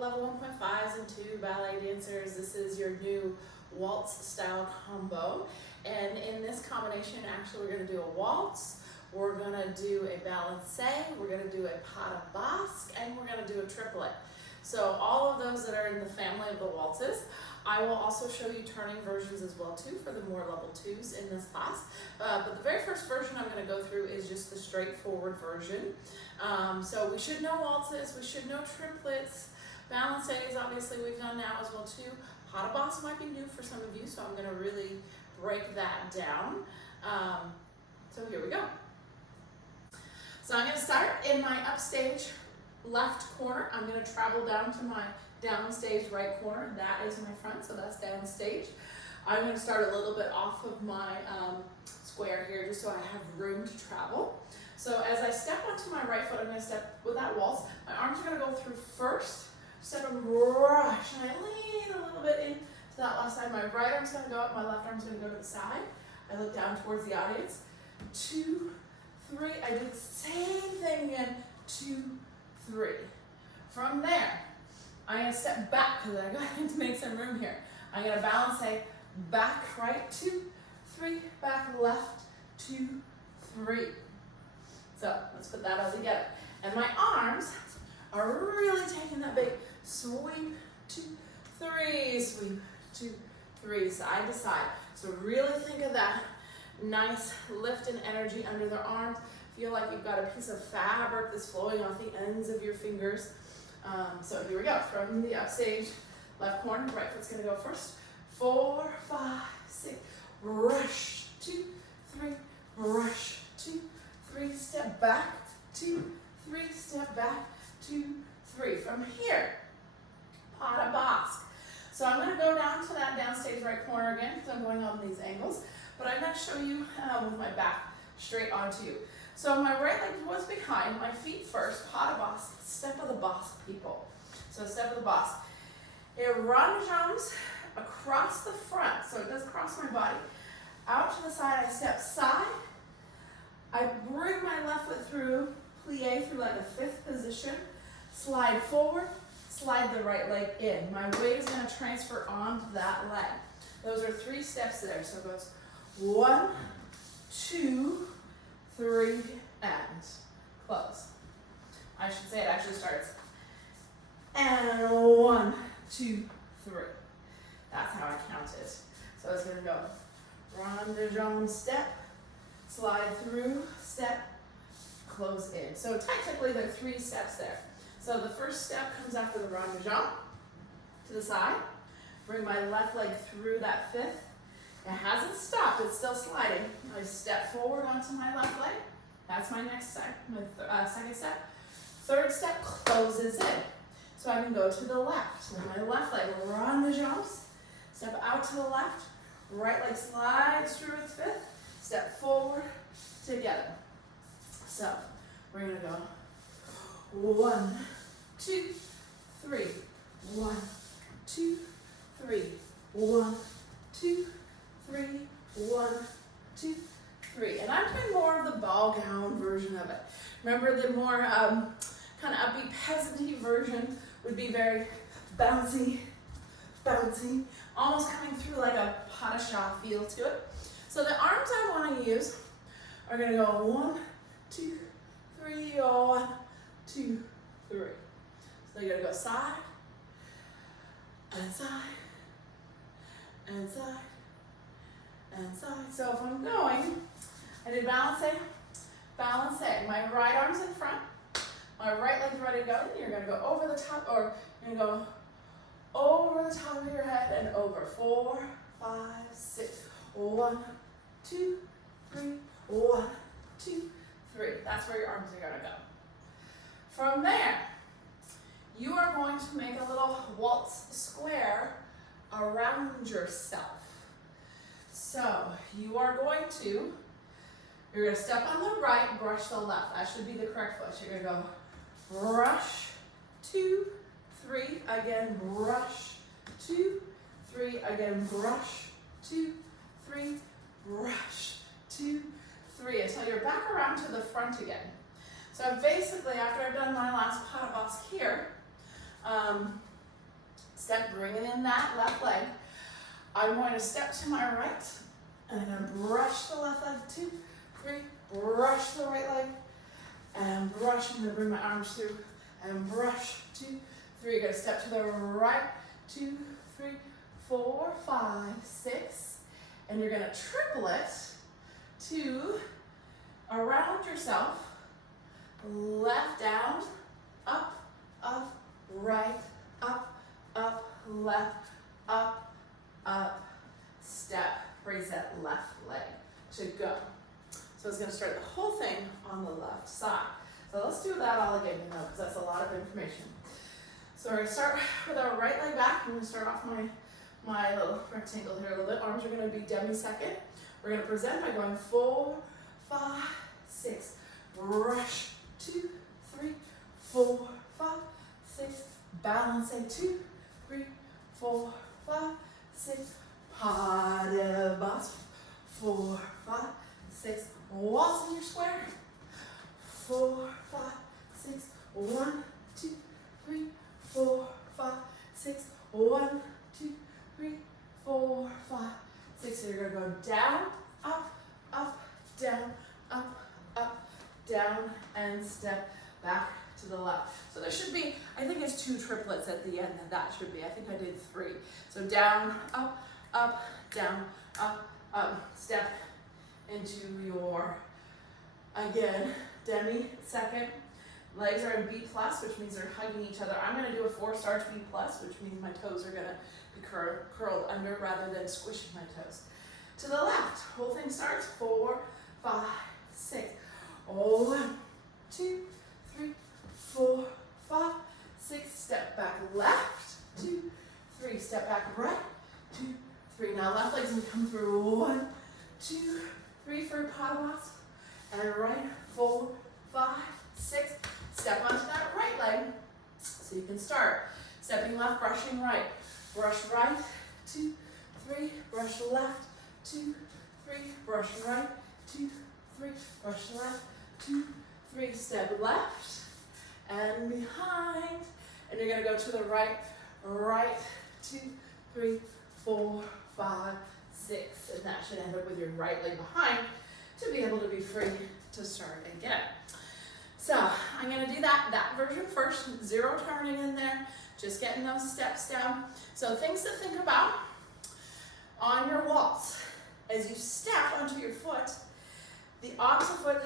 level 1.5s and 2 ballet dancers. This is your new waltz style combo. And in this combination, actually, we're going to do a waltz, we're going to do a balancé, we're going to do a pas de basque, and we're going to do a triplet. So all of those that are in the family of the waltzes. I will also show you turning versions as well too for the more level 2s in this class. But the very first version I'm going to go through is just the straightforward version. So we should know waltzes, we should know triplets, balancés obviously we've done now as well too. Pas de basque might be new for some of you, so I'm going to really break that down. So here we go. So I'm going to start in my upstage left corner. I'm going to travel down to my downstage right corner. That is my front, so that's downstage. I'm going to start a little bit off of my square here just so I have room to travel. So as I step onto my right foot, I'm going to step with that waltz. My arms are going to go through first, step and rush, and I lean a little bit into that left side. My right arm's going to go up, my left arm's going to go to the side. I look down towards the audience. 2, 3. I do the same thing again. 2, 3. From there, I'm going to step back because I got to make some room here. I'm going to balance a back, right, 2, 3, back, left, 2, 3. So let's put that all together. And my arms are really taking that big sweep, 2, 3, sweep, 2, 3, side to side. So really think of that nice lift and energy under the arms. Feel like you've got a piece of fabric that's flowing off the ends of your fingers. So here we go. From the upstage left corner, right foot's going to go first. 4, 5, 6, rush, 2, 3, rush, 2, 3, step back, 2, 3, step back, 2, 3. From here, pas de basque. So I'm going to go down to that downstage right corner again because I'm going on these angles, but I'm going to show you with my back straight onto you. So my right leg was behind, my feet first, pas de basque, step of the basque, people. So step of the basque. A rond de jambes across the front, so it does cross my body. Out to the side, I step side. I bring my left foot through, plie through like a 5th position, slide forward, slide the right leg in. My weight is going to transfer onto that leg. Those are 3 steps there. So it goes 1, 2, 3, and close. I should say it actually starts. And 1, 2, 3. That's how I count it. So it's going to go rond de jambe, step, slide through, step, close in. So technically there are 3 steps there. So the first step comes after the rond de jambe to the side. Bring my left leg through that 5th. It hasn't stopped, it's still sliding. I step forward onto my left leg. That's my next step, my second step. 3rd step closes in. So I can go to the left. With my left leg, rond de jambes, step out to the left. Right leg slides through its 5th. Step forward, together. So we're gonna go 1, 2, 3. 1, 2, 3. 1, 2, 3, 1, 2, 3. And I'm doing more of the ball gown version of it. Remember, the more kind of upbeat peasant-y version would be very bouncy, bouncy, almost coming through like a pas de chat feel to it. So the arms I want to use are going to go 1, 2, 3, 1, 2, 3. So you're going to go side, and side, and side, and side. So if I'm going, I did balancé, balancé. My right arm's in front, my right leg's ready to go. Then you're going to go over the top, or you're going to go over the top of your head and over. 4, 5, 6. 1, 2, 3. 1, 2, 3. That's where your arms are going to go. From there, you are going to make a little waltz square around yourself. So you are going to, you're going to step on the right, brush the left. That should be the correct foot. You're going to go brush, 2, 3, again, brush, 2, 3, again, brush, 2, 3, brush, 2, 3, until you're back around to the front again. So basically, after I've done my last pas de basque here, bringing in that left leg. I'm going to step to my right, and I'm going to brush the left leg, 2, 3, brush the right leg, and brush. I'm going to bring my arms through, and brush, 2, 3. You're going to step to the right, 2, 3, 4, 5, 6, and you're going to triplet to around yourself, left, down, up, up, right, up, left, up, step, raise that left leg to go. So it's going to start the whole thing on the left side. So let's do that all again, because that's a lot of information. So we're going to start with our right leg back. I'm going to start off my little rectangle here a little bit. Arms are going to be demi-second. We're going to present by going 4, 5, 6. Brush, 2, 3, 4, 5, 6. Balance, 2, 3, 4, 5, 6. Pas de basque. 4, 5, 6. Waltz in your square. 4, 5, 6. 1, 2, 3, 4, 5, 6. 1, 2, 3, 4, 5, 6. So you're going to go down, up, down, up, down, and step back to the left. So there should be, I think it's 2 triplets at the end, and that should be, I think I did 3. So down, up, down, up, step into your, again, demi-second. Legs are in B+, which means they're hugging each other. I'm going to do a 4-starch B+, which means my toes are going to be curled under rather than squishing my toes. To the left, whole thing starts, 4, 5, 6. 1, 2, 3, 4, 5, 6. Step back left, 2, 3. Step back right, 2, 3. Now left leg's going to come through. 1, 2, 3 for pas de basque. And right, 4, 5, 6. Step onto that right leg. So you can start stepping left, brushing right. Brush right, 2, 3. Brush left, 2, 3. Brush right, 2, 3. Brush left, 2, 3. Step left and behind. And you're going to go to the right, 2, 3, 4, 5, 6. And that should end up with your right leg behind to be able to be free to start again. So I'm going to do that version first, 0 turning in there, just getting those steps down. So things to think about on your waltz. As you step onto your foot, the opposite foot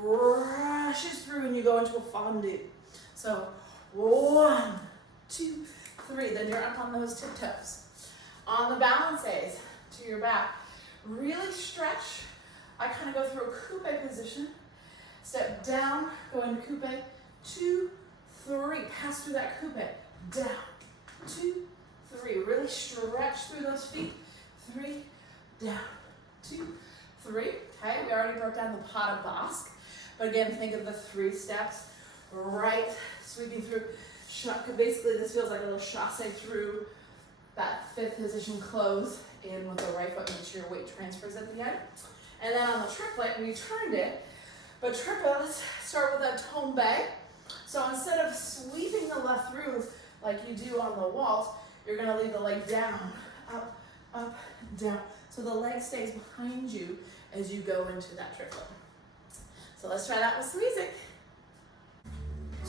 rushes through and you go into a fondue. So 1, 2, 3, then you're up on those tiptoes. On the balances to your back, really stretch. I kind of go through a coupe position. Step down, go into coupe, 2, 3, pass through that coupe, down, 2, 3, really stretch through those feet, 3, down, 2, 3, okay, we already broke down the pas de basque, but again, think of the 3 steps, right, sweeping through, basically this feels like a little chasse through that 5th position, close in with the right foot, make sure your weight transfers at the end, and then on the triplet, we turned it. But triplet, let's start with a tombe. So instead of sweeping the left through like you do on the waltz, you're going to leave the leg down, up, down. So the leg stays behind you as you go into that triplet. So let's try that with some music.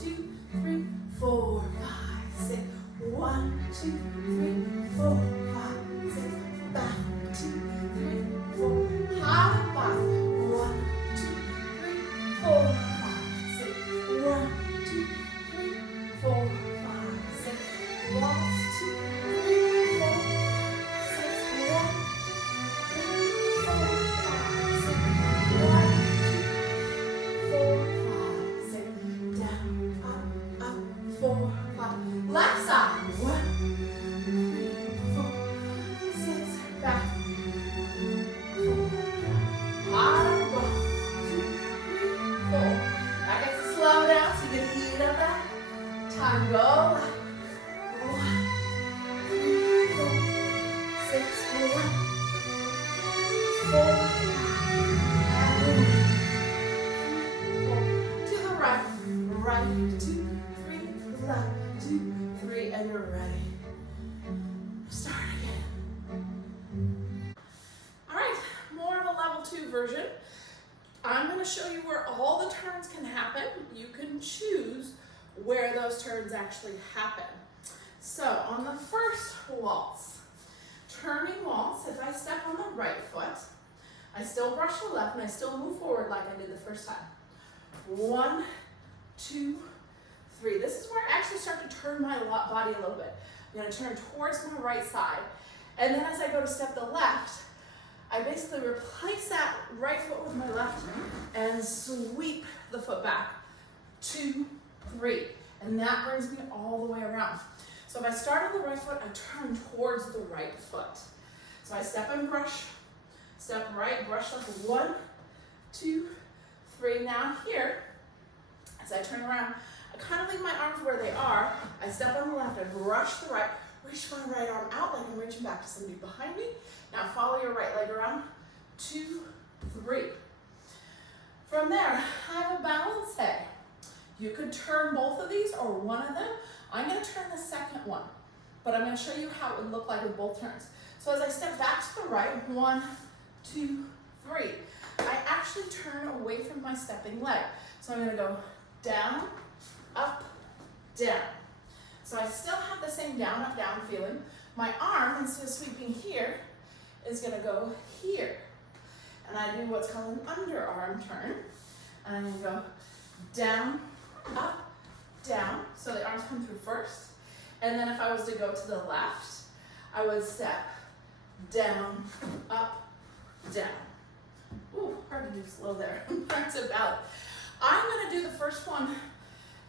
2, 3, 4, 5, 6. 1, 2, 3, 4, 5, 6. Back, 2, 3, 4. High back. 1, 4, 5, 6. 1, 2, 3, 4, 5, 6. Waltz, 2, 3, 4, 6. 1, 3, 4, 5, 6. 1, 2, 4, 5, 6. Down, up, 4, 5. Left side. 1, 3, 4, 6. Back. 4, 5. That gets to slow down so you can eat up that. Time go. 1, 3, 4, 6, 1, 4, and 1, 3, 4. To the right, 2, 3, left, 2, 3, and you're ready. show you where all the turns can happen. You can choose where those turns actually happen. So on the first waltz, turning waltz, if I step on the right foot, I still brush the left and I still move forward like I did the first time. 1, 2, 3. This is where I actually start to turn my body a little bit. I'm going to turn towards my right side. And then as I go to step the left, I basically replace that right foot with my left and sweep the foot back. 2, 3. And that brings me all the way around. So if I start on the right foot, I turn towards the right foot. So I step and brush, step right, brush left. 1, 2, 3. Now here, as I turn around, I kind of leave my arms where they are. I step on the left, I brush the right, reach my right arm out like I'm reaching back to somebody behind me. Now follow your right leg around. 2, 3. From there, I have a balance. You could turn both of these or one of them. I'm going to turn the second one, but I'm going to show you how it would look like with both turns. So as I step back to the right, 1, 2, 3, I actually turn away from my stepping leg. So I'm going to go down, up, down. So I still have the same down, up, down feeling. My arm, instead of sweeping here, is going to go here. And I do what's called an underarm turn. And I'm going to go down, up, down. So the arms come through first. And then if I was to go to the left, I would step down, up, down. Ooh, hard to do slow there. That's about it. I'm going to do the first one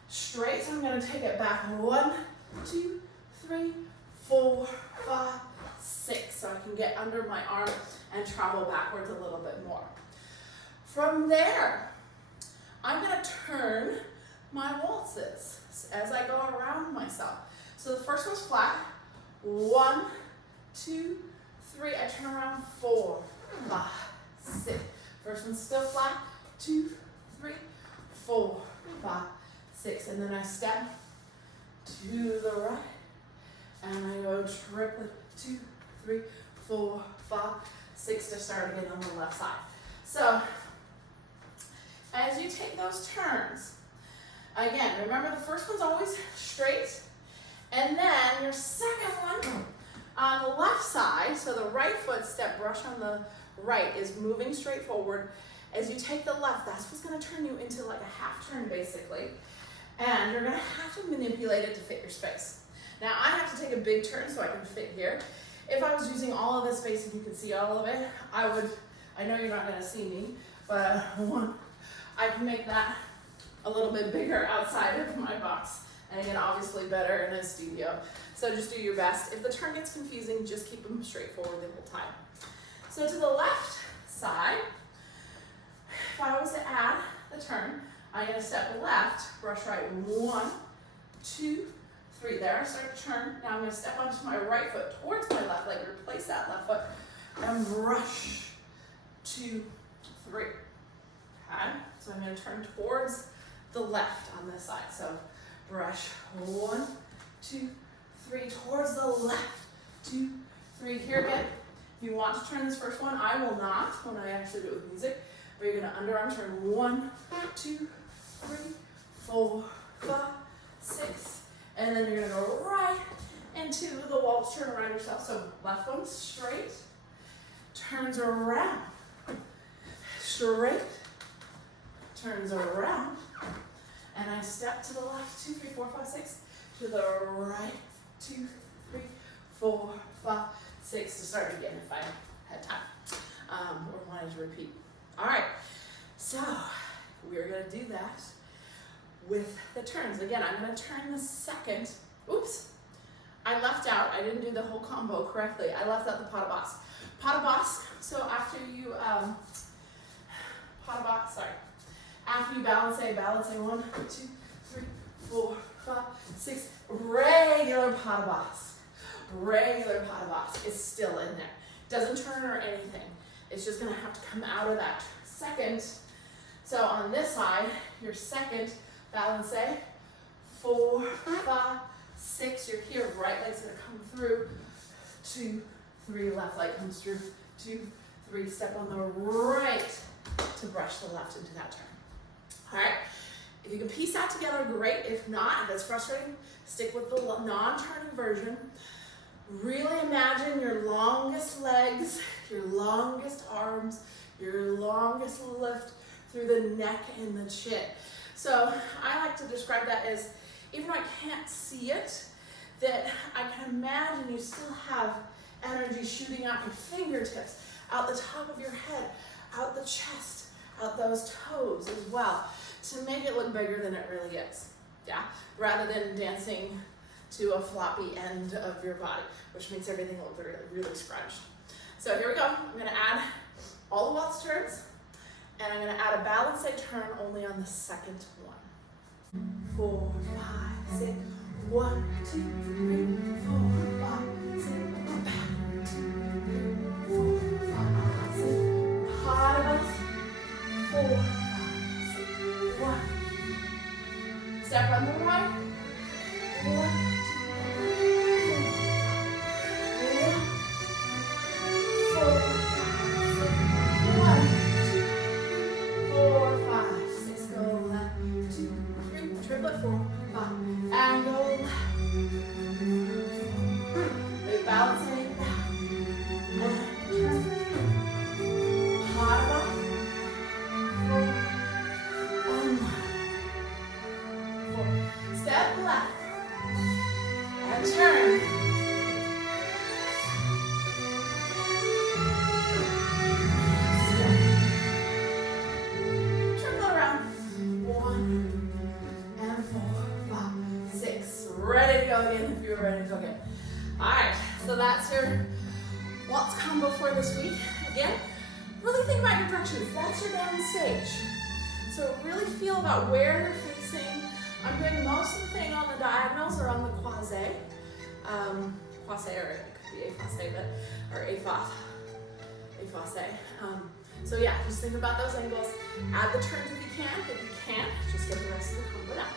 straight, so I'm going to take it back. 1, 2, 3, 4, 5, 6. So I can get under my arm and travel backwards a little bit more. From there, I'm going to turn my waltzes as I go around myself. So the first one's flat. 1, 2, 3. I turn around. 4, 5, 6. First one's still flat. 2, 3, 4, 5, 6. And then I step to the right. And I go triplet. 2, 3, 4, 5, 6 to start again on the left side. So as you take those turns, again, remember the first one's always straight. And then your second one on the left side, so the right foot step brush on the right is moving straight forward. As you take the left, that's what's going to turn you into like a half turn basically. And you're going to have to manipulate it to fit your space. Now I have to take a big turn so I can fit here. If I was using all of this space and you could see all of it, I know you're not going to see me, but I can make that a little bit bigger outside of my box. And again, obviously better in a studio. So just do your best. If the turn gets confusing, just keep them straightforward the whole time. So to the left side, if I was to add the turn, I'm going to step left, brush right. 1, 2, 3. There, I start to turn. Now I'm going to step onto my right foot towards my left leg, replace that left foot, and brush. 2, 3. Okay? So I'm going to turn towards the left on this side. So brush. 1, 2, 3. Towards the left. 2, 3. Here again. If you want to turn this first one, I will not when I actually do it with music. But you're going to underarm turn. 1, 2, 3, 4, 5, 6. And then you're going to go right into the waltz turn around yourself. So left one straight. Turns around. Straight. Turns around. And I step to the left. 2, 3, 4, 5, 6. To the right. 2, 3, 4, 5, 6 to start again if I had time or wanted to repeat. All right, so we're going to do that with the turns. Again, I'm going to turn the second. Oops, I left out. I didn't do the whole combo correctly. I left out the pas de basque. Pas de basque. So after you pas de basque. Sorry. After you balance 1, 2, 3, 4, 5, 6. Regular pas de basque. Regular pas de basque is still in there. Doesn't turn or anything. It's just going to have to come out of that second. So on this side, your second balance 4, 5, 6. You're here. Right leg's going to come through. 2, 3. Left leg comes through. 2, 3. Step on the right to brush the left into that turn. All right, if you can piece that together, great. If not, if it's frustrating, stick with the non-turning version. Really imagine your longest legs, your longest arms, your longest lift through the neck and the chin. So I like to describe that as, even though I can't see it, that I can imagine you still have energy shooting out your fingertips, out the top of your head, out the chest, out those toes as well, to make it look bigger than it really is, yeah? Rather than dancing to a floppy end of your body, which makes everything look really, really scrunched. So here we go. I'm gonna add all the waltz turns, and I'm gonna add a balance turn only on the second one. 4, 5, 6. 1, 2, 3, 4, 5, 6. Go back. 2, 3, 4, 5, 6. Hard of us. 4, 5, 6. 1. Step on the right. 1. Balancing and turn. Hard up. 4 and 1. 4. Step left and turn. Step. Triple around. 1 and 4, 5, 6. Ready to go again if you're ready to go again. All right, so that's your waltz combo for this week. Again, really think about your directions. That's your down stage. So really feel about where you're facing. I'm doing most of the thing on the diagonals or on the croisé. Croisé, or it could be effacé, but, or effacé. So yeah, just think about those angles. Add the turns if you can. If you can't, just get the rest of the combo down.